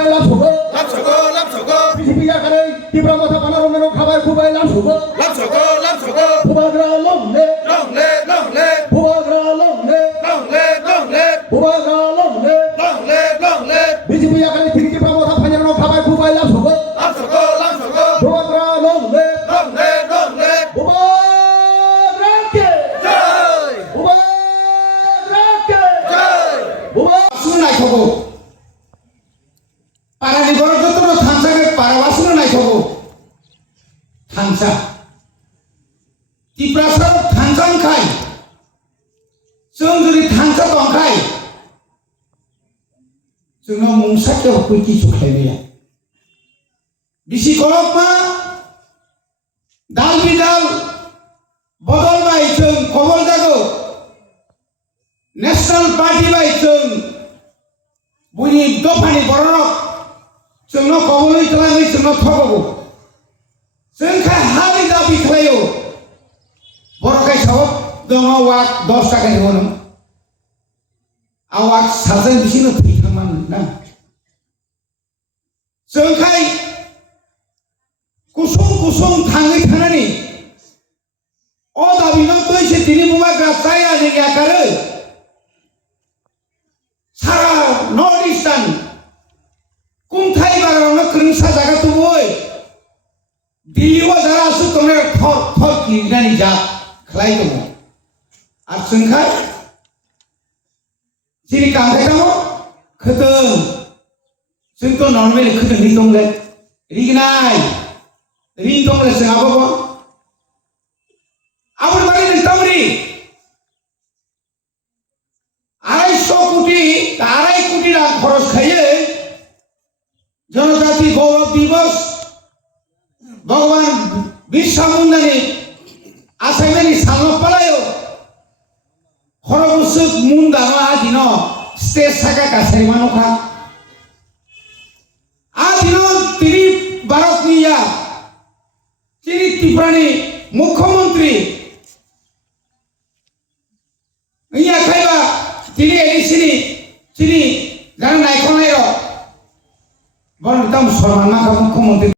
খুবাই লাভ হবো পৃথিবী আকারে তীব্র মাথা পানার অন্য খাবার খুবাই লাভ হবো ভুবাগ্রা লংলে ভুবাগ্রা লংলে পৃথিবী আকারে তীব্র মাথা পানার অন্য খাবার খুবাই লাভ হবো ভুবাগ্রা লংলে পারানি বড় যত থানসাকে পারাবাসুন নাই খবো থানসা টিপ্রাসার থানসান খাই जों जुदि थांसा दंखाय जोंनाव मुंसाके हकु किछु खायनाया बिसि गलबमा दाल बिदाल बदल बाय जों खबर जागौ नेशनल पार्टी बाय जों बुनि दफानि बरनक जोंनो कबलै खालामै जोंनो थगौ जोंखाय हारि दाबि खालायो बरखाय सावब दङ वाक 10 टाका होनो आवाक साजों बिसिनो फैखांमान ना जोंखाय कुसुम थाङै थानानै अ दाबिनो तैसे दिनै मुवा ग्रासाय आनि गाकारो सारा नर्थ इस्टार्न कुंथाय बारावनो क्रिंसा जागा तुबोय दिल्लीवा जारा आसु तमने थर किनानि जा खलाय दङ আর जोंखाय जिनि कामखाय दङ खोदों जोंथ' नर्मेलि खोदोंनि दंले रिगनाय रिं दंले जोंहाबो आबाद बारि नोंथांमोननि 2.5 কোটি রাং খরচ খাইয়ে জনজাতি গৌরব দিবস ভগবান বিরসা মুন্ডানি আসাইমেনি সালন পালাयो खरबुसुक मुंदानो आदिनो स्टेज सागा गासाय मानोखा आदिनो तिनि भारतनिया तिनि त्रिपुरानि मुख्यमंत्री इया खायबा तिनि एलिसिनि तिनि जाना नायखनायो बरन तम समान माखा मुख्यमंत्री